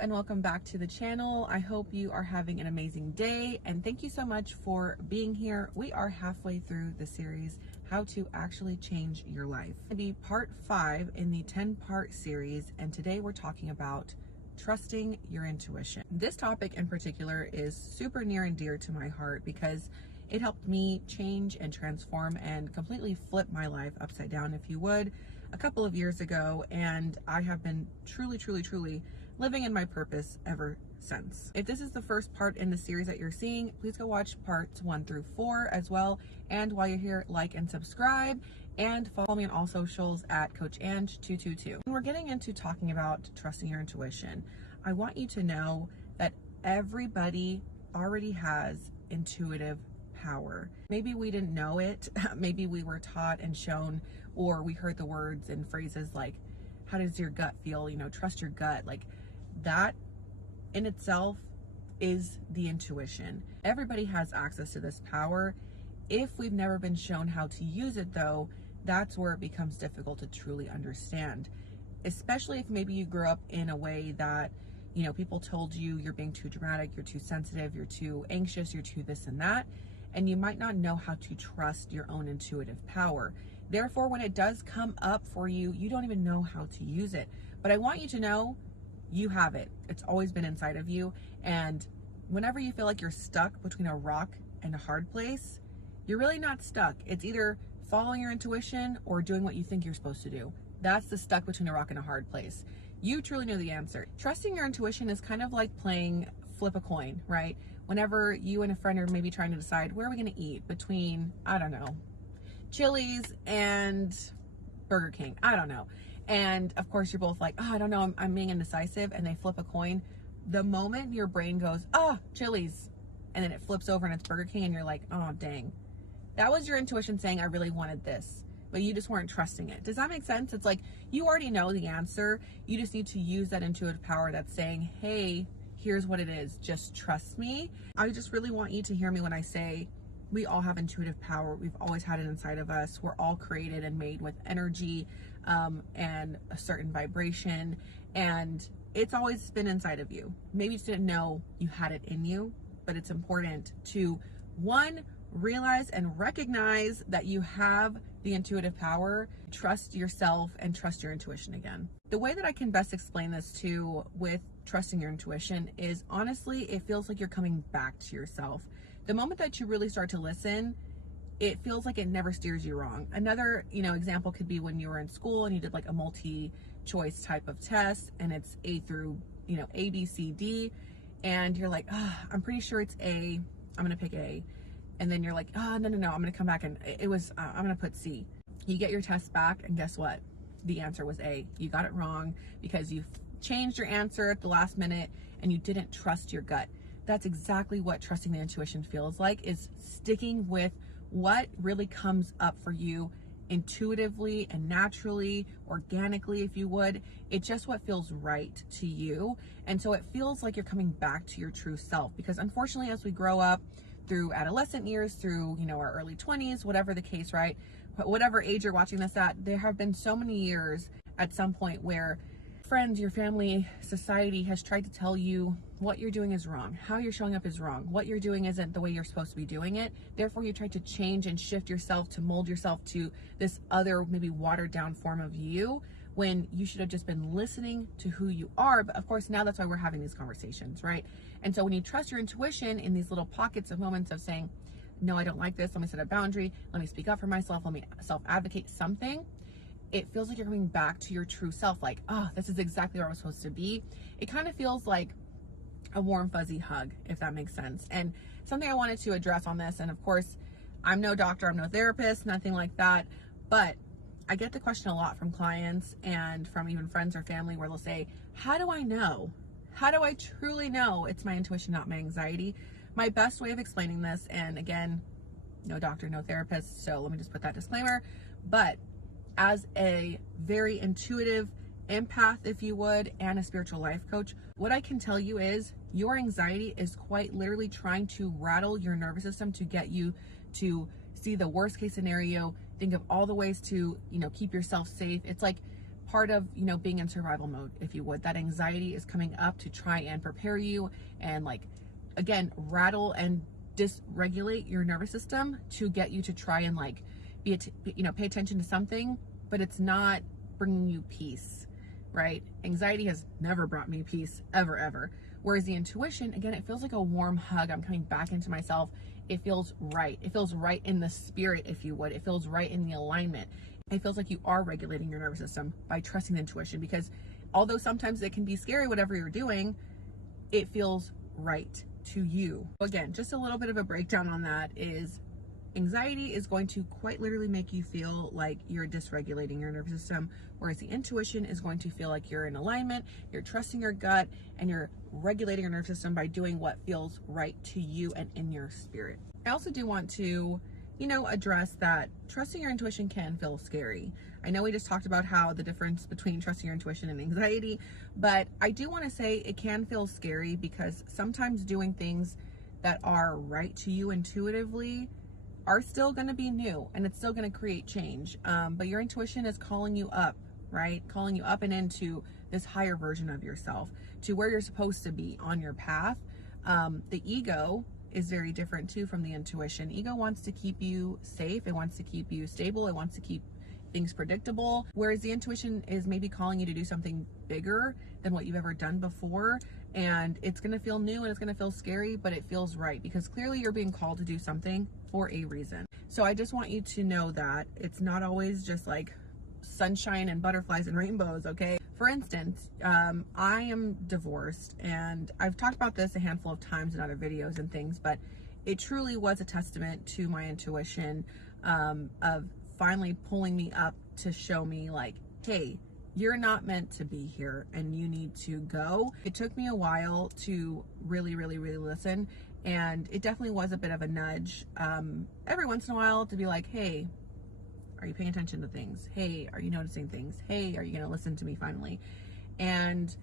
and welcome back to the channel. I hope you are having an amazing day and thank you so much for being here. We are halfway through the series, How to Actually Change Your Life. It'll be part 5 in the 10-part series, and today we're talking about trusting your intuition. This topic in particular is super near and dear to my heart because it helped me change and transform and completely flip my life upside down, if you would, a couple of years ago, and I have been truly living in my purpose ever since. If this is the first part in the series that you're seeing, please go watch parts 1 through 4 as well. And while you're here, like and subscribe and follow me on all socials at Coach Ange 222. When we're getting into talking about trusting your intuition, I want you to know that everybody already has intuitive power. Maybe we didn't know it, maybe we were taught and shown, or we heard the words and phrases like, how does your gut feel? You know, trust your gut. Like that in itself is the intuition. Everybody has access to this power. If we've never been shown how to use it though, that's where it becomes difficult to truly understand. Especially if maybe you grew up in a way that, you know, people told you you're being too dramatic, you're too sensitive, you're too anxious, you're too this and that, and you might not know how to trust your own intuitive power. Therefore, when it does come up for you, you don't even know how to use it. But I want you to know you have it. It's always been inside of you. And whenever you feel like you're stuck between a rock and a hard place, you're really not stuck. It's either following your intuition or doing what you think you're supposed to do. That's the stuck between a rock and a hard place. You truly know the answer. Trusting your intuition is kind of like playing flip a coin, right? Whenever you and a friend are maybe trying to decide, where are we going to eat between, I don't know, Chili's and Burger King, I don't know. And of course you're both like, oh, I don't know, I'm being indecisive, and they flip a coin. The moment your brain goes, oh, Chili's, and then it flips over and it's Burger King, and you're like, oh, dang. That was your intuition saying, I really wanted this, but you just weren't trusting it. Does that make sense? It's like, you already know the answer. You just need to use that intuitive power that's saying, hey, here's what it is. Just trust me. I just really want you to hear me when I say, we all have intuitive power. We've always had it inside of us. We're all created and made with energy and a certain vibration, and it's always been inside of you. Maybe you just didn't know you had it in you, but it's important to, one, realize and recognize that you have the intuitive power. Trust yourself and trust your intuition again. The way that I can best explain this too with trusting your intuition is, honestly, it feels like you're coming back to yourself. The moment that you really start to listen, it feels like it never steers you wrong. Another, example could be when you were in school and you did like a multi-choice type of test, and it's A through, A, B, C, D, and you're like, I'm pretty sure it's A, I'm gonna pick A. And then you're like, no, I'm gonna come back and I'm gonna put C. You get your test back, and guess what? The answer was A. You got it wrong because you changed your answer at the last minute and you didn't trust your gut. That's exactly what trusting the intuition feels like, is sticking with what really comes up for you intuitively and naturally, organically, if you would. It's just what feels right to you. And so it feels like you're coming back to your true self, because unfortunately, as we grow up through adolescent years, through, our early 20s, whatever the case, right? Whatever age you're watching this at, there have been so many years at some point where friends, your family, society has tried to tell you what you're doing is wrong, how you're showing up is wrong, what you're doing isn't the way you're supposed to be doing it. Therefore, you try to change and shift yourself to mold yourself to this other, maybe watered down form of you, when you should have just been listening to who you are. But of course, now that's why we're having these conversations, right? And so when you trust your intuition in these little pockets of moments of saying, no, I don't like this, let me set a boundary, let me speak up for myself, let me self-advocate something, it feels like you're coming back to your true self, like, oh, this is exactly where I was supposed to be. It kind of feels like a warm, fuzzy hug, if that makes sense. And something I wanted to address on this, and of course, I'm no doctor, I'm no therapist, nothing like that, but I get the question a lot from clients and from even friends or family where they'll say, how do I know? How do I truly know it's my intuition, not my anxiety? My best way of explaining this, and again, no doctor, no therapist, so let me just put that disclaimer, but as a very intuitive empath, if you would, and a spiritual life coach, what I can tell you is your anxiety is quite literally trying to rattle your nervous system to get you to see the worst case scenario, think of all the ways to, keep yourself safe. It's like part of, being in survival mode, if you would. That anxiety is coming up to try and prepare you and, like, again, rattle and dysregulate your nervous system to get you to try and, like, pay attention to something, but it's not bringing you peace, right? Anxiety has never brought me peace, ever. Whereas the intuition, again, it feels like a warm hug. I'm coming back into myself. It feels right. It feels right in the spirit, if you would. It feels right in the alignment. It feels like you are regulating your nervous system by trusting the intuition, because although sometimes it can be scary, whatever you're doing, it feels right to you. Again, just a little bit of a breakdown on that is anxiety is going to quite literally make you feel like you're dysregulating your nervous system, whereas the intuition is going to feel like you're in alignment, you're trusting your gut, and you're regulating your nervous system by doing what feels right to you and in your spirit. I also do want to, address that trusting your intuition can feel scary. I know we just talked about how the difference between trusting your intuition and anxiety, but I do want to say it can feel scary because sometimes doing things that are right to you intuitively are still going to be new, and it's still going to create change. But your intuition is calling you up, right? Calling you up and into this higher version of yourself, to where you're supposed to be on your path. The ego is very different too from the intuition. Ego wants to keep you safe. It wants to keep you stable. It wants to keep things predictable. Whereas the intuition is maybe calling you to do something bigger than what you've ever done before. And it's going to feel new and it's going to feel scary, but it feels right because clearly you're being called to do something for a reason. So I just want you to know that it's not always just like sunshine and butterflies and rainbows, okay? For instance, I am divorced, and I've talked about this a handful of times in other videos and things, but it truly was a testament to my intuition of finally pulling me up to show me, like, hey, you're not meant to be here and you need to go. It took me a while to really listen, and it definitely was a bit of a nudge every once in a while to be like, hey, are you paying attention to things? Hey, are you noticing things? Hey, are you gonna listen to me finally? And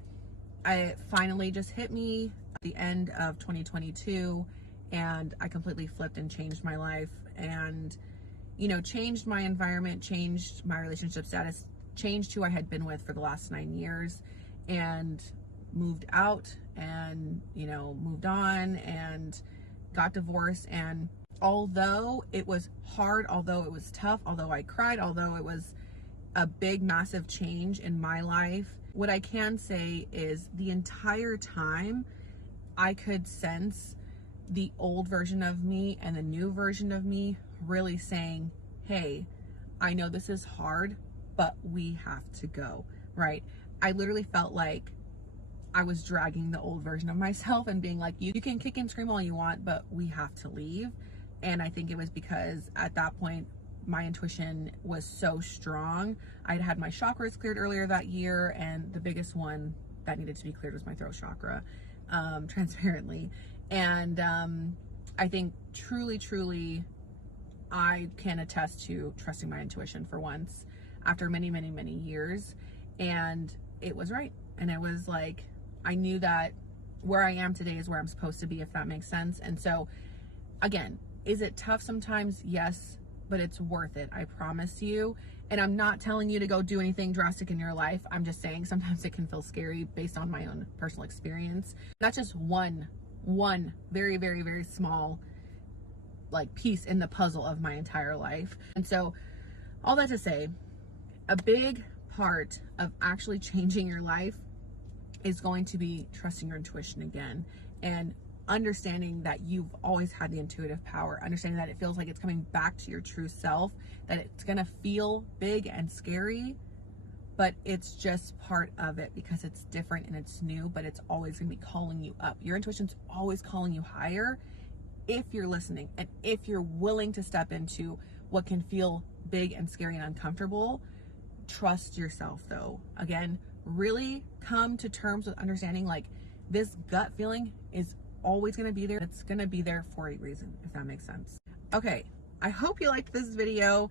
I finally just hit me at the end of 2022, and I completely flipped and changed my life, and changed my environment, changed my relationship status, changed who I had been with for the last 9 years, and moved out, and moved on, and got divorced. And although it was hard, although it was tough, although I cried, although it was a big, massive change in my life, what I can say is the entire time I could sense the old version of me and the new version of me really saying, hey, I know this is hard, but we have to go, right? I literally felt like I was dragging the old version of myself and being like, you can kick and scream all you want, but we have to leave. And I think it was because at that point, my intuition was so strong. I'd had my chakras cleared earlier that year, and the biggest one that needed to be cleared was my throat chakra, transparently. And I think truly, I can attest to trusting my intuition for once after many years. And it was right. And it was like, I knew that where I am today is where I'm supposed to be, if that makes sense. And so, again, is it tough sometimes? Yes, but it's worth it. I promise you. And I'm not telling you to go do anything drastic in your life. I'm just saying sometimes it can feel scary based on my own personal experience. That's just one very small, like, piece in the puzzle of my entire life. And so all that to say, a big part of actually changing your life is going to be trusting your intuition again, and understanding that you've always had the intuitive power, understanding that it feels like it's coming back to your true self, that it's gonna feel big and scary, but it's just part of it because it's different and it's new, but it's always gonna be calling you up. Your intuition's always calling you higher if you're listening, and if you're willing to step into what can feel big and scary and uncomfortable. Trust yourself though. Again, really come to terms with understanding, like, this gut feeling is always going to be there. It's going to be there for a reason, if that makes sense. Okay, I hope you liked this video.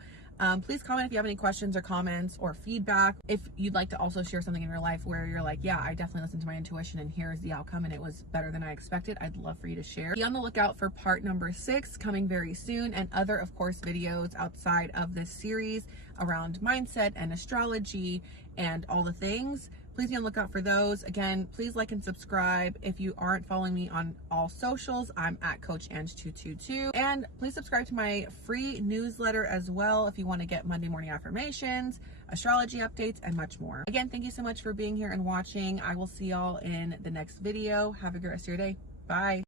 Please comment if you have any questions or comments or feedback. If you'd like to also share something in your life where you're like, yeah, I definitely listened to my intuition and here's the outcome and it was better than I expected, I'd love for you to share. Be on the lookout for part number 6 coming very soon, and other, of course, videos outside of this series around mindset and astrology and all the things. Please be on the lookout for those. Again, please like and subscribe. If you aren't following me on all socials, I'm at Coach Ange222. And please subscribe to my free newsletter as well if you want to get Monday morning affirmations, astrology updates, and much more. Again, thank you so much for being here and watching. I will see y'all in the next video. Have a great rest of your day. Bye.